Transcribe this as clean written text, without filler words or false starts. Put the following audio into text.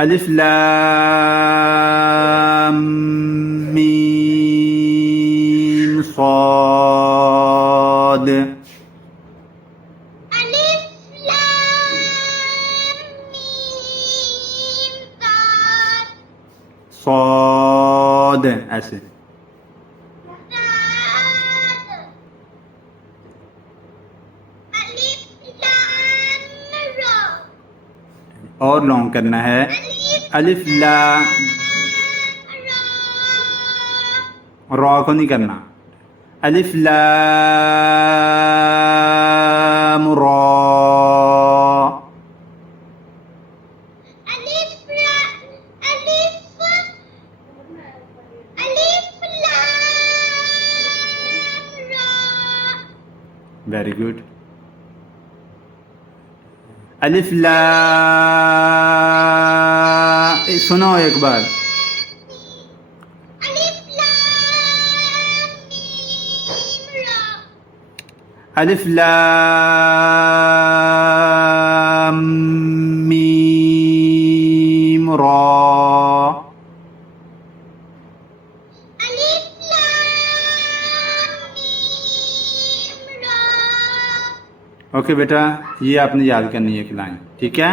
الف لام میم صاد. الف لام میم صاد. صاد ایسے. الف لام را. اور لانگ کرنا ہے. الف لا را کو نہیں کرنا. الف لام را. الف الف الف لام را. Very good. الف لا سنو ایک بار. الف لام میم را. الف لام میم را. الف لام میم را. اوکے بیٹا، یہ آپ نے یاد کرنی ہے ایک لائن، ٹھیک ہے.